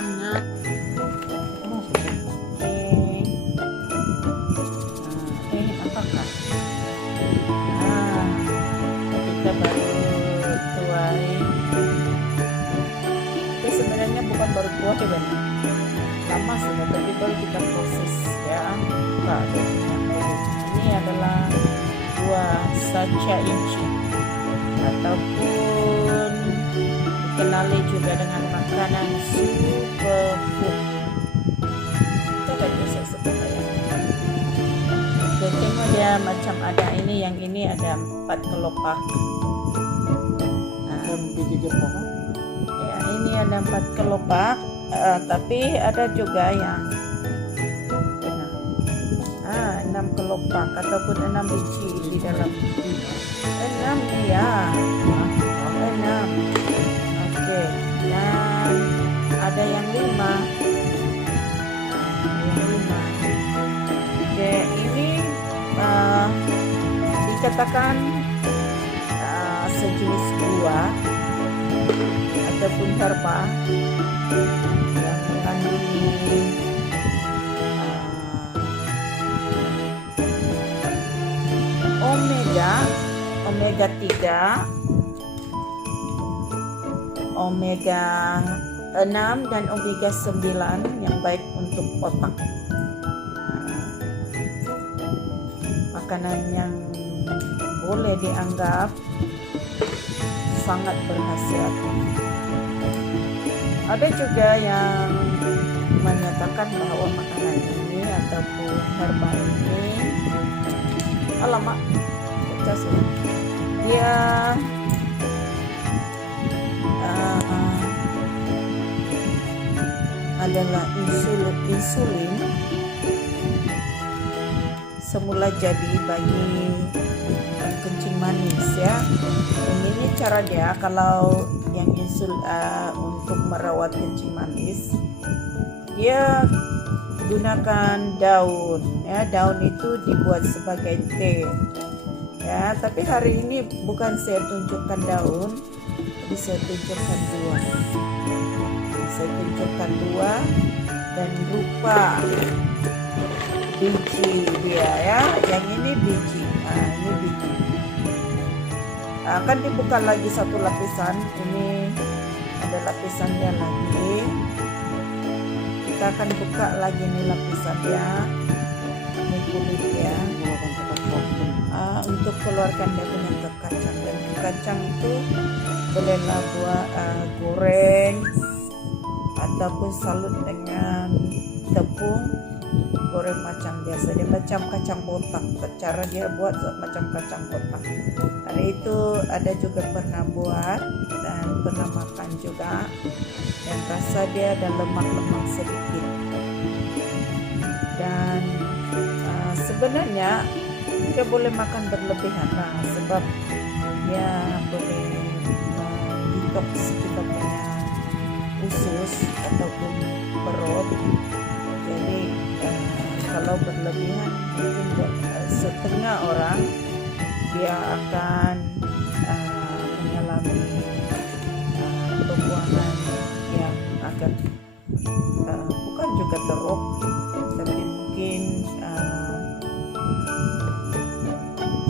sangat. Apakah? Kita baru tuai. Tapi sebenarnya bukan baru tuai kan? Lama sudah, tapi baru kita proses ya. Ini adalah buah sacha inci ataupun dikenali juga dengan makanan superfood. Coba saya sebut ya. Tengok dia macam ada ini, yang ini ada 4 kelopak. Ya, ini ada 4 kelopak, tapi ada juga yang 6 kelopak ataupun 6 biji di dalam. 6 ya. 6. Oke. Dan ada yang 5. Oke, ini dikatakan sejenis buah ataupun herba yang mengandungi omega 3, omega 6 dan omega 9 yang baik untuk otak. Makanan yang boleh dianggap sangat berkhasiat. Ada juga yang menyatakan bahwa makanan ini ataupun herba ini, alamak, dia adalah insulin semula jadi bagi kencing manis ya. Ini cara dia kalau yang untuk merawat kencing manis, dia gunakan daun ya. Daun itu dibuat sebagai teh ya, tapi hari ini bukan saya tunjukkan daun, tapi saya tunjukkan buah. Saya tunjukkan buah dan rupa biji dia ya. Yang ini biji. Ini biji. Akan dibuka lagi satu lapisan. Ini ada lapisannya lagi. Kita akan buka lagi nih lapisannya. Ini kulitnya. Untuk keluarkan dia punya kacang. Dan kacang itu bolehlah buat goreng ataupun salut dengan tepung, goreng macam biasa. Dia macam kacang botak, cara dia buat macam kacang botak. Hari itu ada juga pernah buat dan pernah makan juga, dan rasa dia ada lemak-lemak sedikit. Dan sebenarnya tidak boleh makan berlebihan sebab dia boleh detox kita punya usus ataupun perut. Jadi kalau berlebihan mungkin buat setengah orang dia akan mengalami pembuangan yang agak bukan juga teruk, tapi mungkin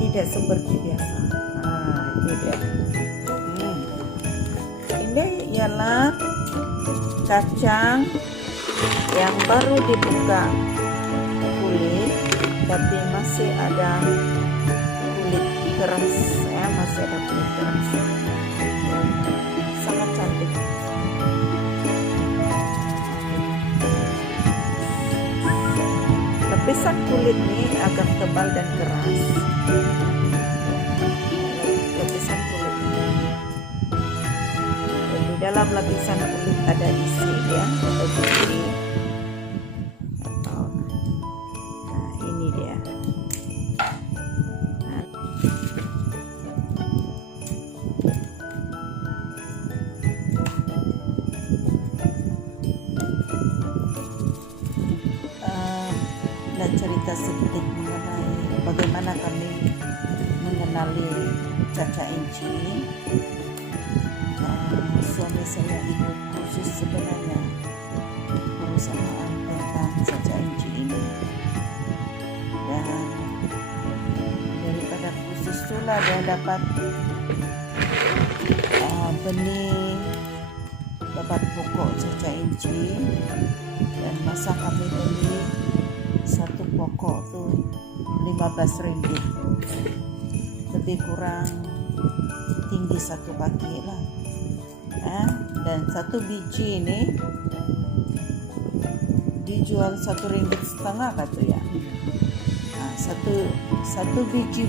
tidak seperti biasa. Itu dia. Ini ialah kacang yang baru dibuka kulit, tapi masih ada kulit keras ya, masih ada kulit keras. Sangat cantik. Lapisan kulit ini agak tebal dan keras. Lapisan kulit ini. Dan di dalam lapisan kulit ada isi ya, ada isi. Ini dia. Cerita sedikit mengenai bagaimana kami mengenali caca inci. Suami saya ikut kursus sebenarnya perusahaan tentang saja ini. Dan daripada khusus itulah dia dapat benih, dapat pokok caca inci. Dan masa kami beli satu pokok tuh 15 ringgit, lebih kurang tinggi 1 kaki lah. Dan satu biji ini dijual 1,5 ringgit kata ya. Satu biji,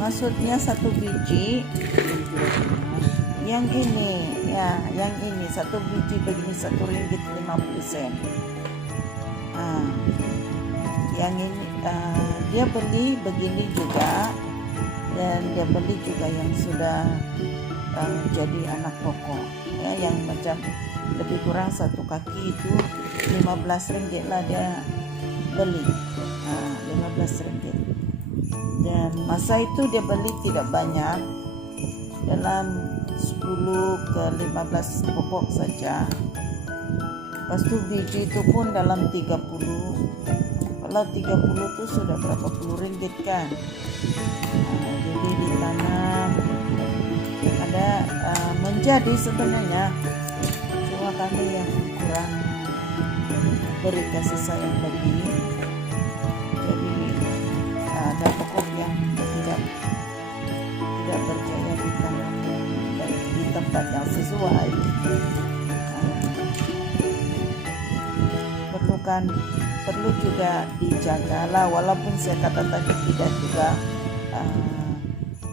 maksudnya satu biji yang ini ya, yang ini satu biji begini 1,50 ringgit. Yang ini dia beli begini juga, dan dia beli juga yang sudah jadi anak pokok ya, yang macam lebih kurang 1 kaki itu 15 ringgit lah dia beli. 15 ringgit. Dan masa itu dia beli tidak banyak, dalam 10 ke 15 pokok saja. Lepas itu biji itu pun dalam 30. Kalau 30 itu sudah berapa puluh ringgit kan. Jadi ditanam ada menjadi sebenarnya, cuma kami yang kurang beri kasih sayang lebih. Jadi ada pokok yang tidak berjaya ditanam di tempat yang sesuai. Perlu juga dijaga lah, walaupun saya kata tadi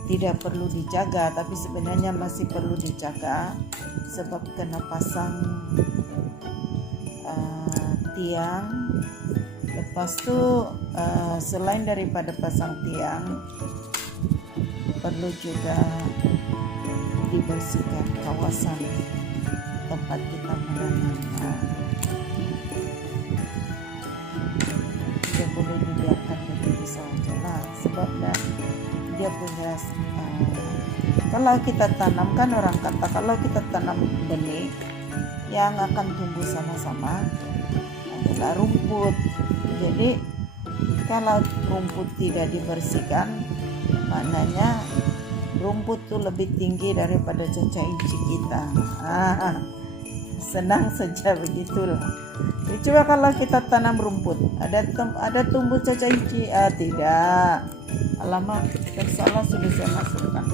tidak perlu dijaga, tapi sebenarnya masih perlu dijaga, sebab kena pasang tiang. Lepas tu selain daripada pasang tiang, perlu juga dibersihkan kawasan tempat kita menanam. Dia boleh dibiarkan begitu saja lah, sebabnya dia punya kalau kita tanamkan, orang kata kalau kita tanam benih, yang akan tumbuh sama-sama adalah rumput. Jadi kalau rumput tidak dibersihkan, maknanya rumput itu lebih tinggi daripada caca inci kita. Senang saja begitulah. Jadi coba kalau kita tanam rumput, ada tumbuh caca inci? Tidak. Alamak, tersalah sudah saya masukkan.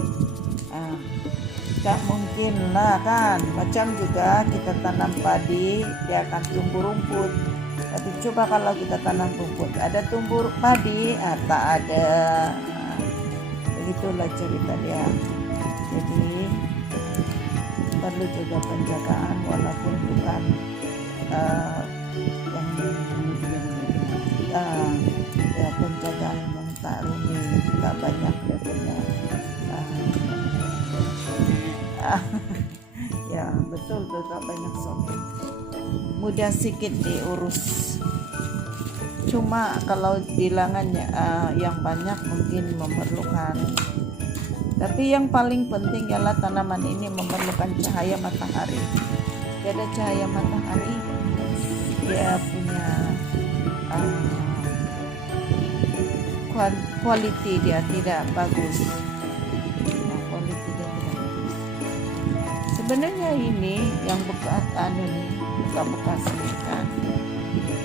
Tak mungkin lah kan. Macam juga kita tanam padi, dia akan tumbuh rumput. Tapi coba kalau kita tanam rumput, ada tumbuh padi? Tak ada. Begitulah cerita dia. Jadi perlu juga penjagaan, walaupun bukan ya penjagaan yang tak rumit, tak banyak daripada ya betul tuh, tak banyak soal, mudah sikit diurus. Cuma kalau bilangannya yang banyak mungkin memerlukan, tapi yang paling penting ialah tanaman ini memerlukan cahaya matahari. Tiada cahaya matahari, dia punya kualiti dia tidak bagus. Kualiti dia tidak bagus. Sebenarnya ini yang bekas bekas kan,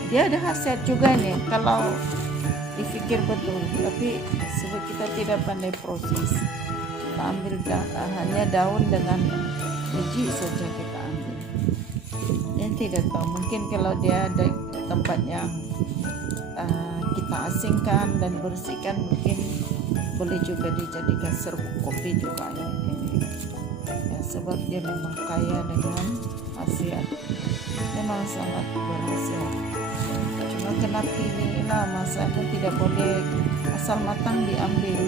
dia ada khasiat juga nih kalau dipikir betul. Tapi sebab kita tidak pandai proses, kita ambil hanya daun dengan biji saja kita ambil. Yang tidak tahu, mungkin kalau dia ada tempat yang kita asingkan dan bersihkan, mungkin boleh juga dijadikan serbuk kopi juga ini. Ya, sebab dia memang kaya dengan khasiat, memang sangat berkhasiat. Cuma kena pilihlah, masanya tidak boleh asal matang diambil,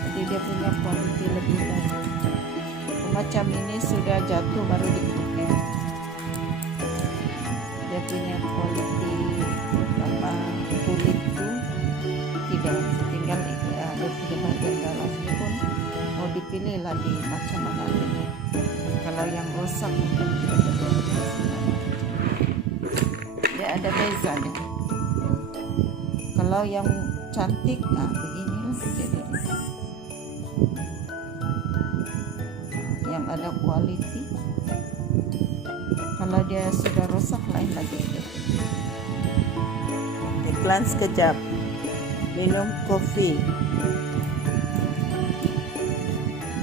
jadi dia punya kualiti lebih baik. Macam ini sudah jatuh baru dikutip, dia punya kualiti kulit itu tidak, tinggal ada di bagian dalamnya pun mau dipilih lagi macam mana ini. Kalau yang rosak mungkin tidak boleh. ada beza deh. Kalau yang cantik, nah beginilah jadinya. Yang ada quality. Kalau dia sudah rusak lain lagi. Iklan sekejap. Minum kopi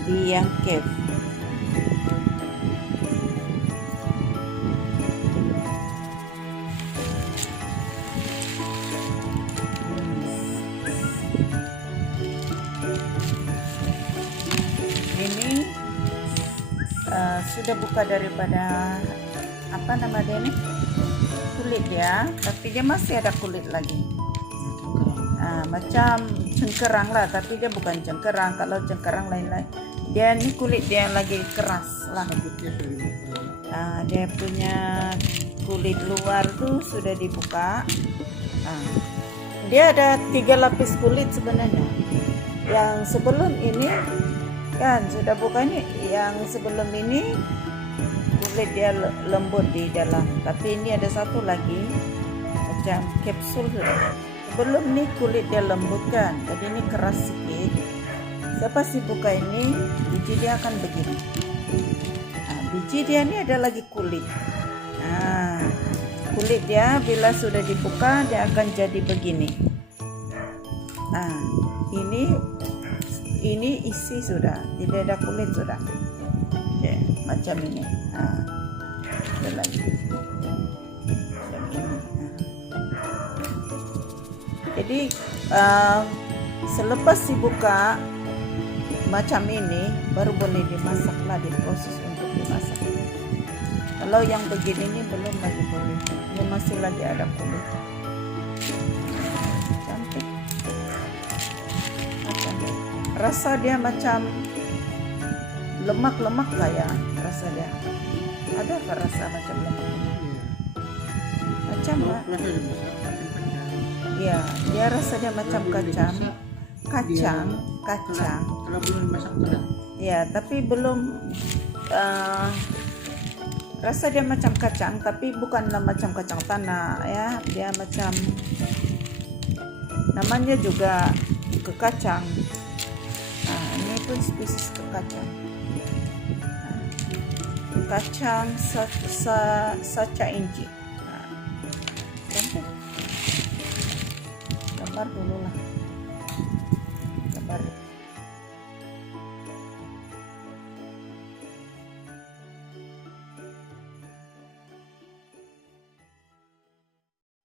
di yang cave. Ini sudah buka daripada apa nama dia nih, kulit ya, tapi dia masih ada kulit lagi. Macam cengkerang lah, tapi dia bukan cengkerang. Kalau cengkerang lain-lain, dia ini kulit dia lagi keras lah. Dia punya kulit luar tuh sudah dibuka. Dia ada 3 lapis kulit sebenarnya. Yang sebelum ini kan sudah buka ini, yang sebelum ini kulit dia lembut di dalam, tapi ini ada satu lagi macam kapsul sudah. Sebelum ini kulit dia lembut kan, jadi ini keras sedikit. Saya pasti buka ini, biji dia akan begini. Biji dia ini ada lagi kulit. Kulit dia bila sudah dibuka dia akan jadi begini. Ini isi sudah, tidak ada kulit sudah. Ya, macam ini. Ada lagi. Jadi selepas dibuka macam ini baru boleh dimasak lah, diproses untuk dimasak. Kalau yang begini ini belum lagi boleh, ini masih lagi ada kulit. Cantik. Rasa dia macam lemak-lemak kayak rasa dia. Ada apa rasa macam lemak-lemak? Macam lah. Ya, dia rasanya macam kacang. Kalau belum dimasak sudah. Ya, tapi belum. Rasa dia macam kacang, tapi bukanlah macam kacang tanah ya. Dia macam namanya juga kekacang. Ini pun spesies kekacang. Kacang saca inci. Gambar dulu lah.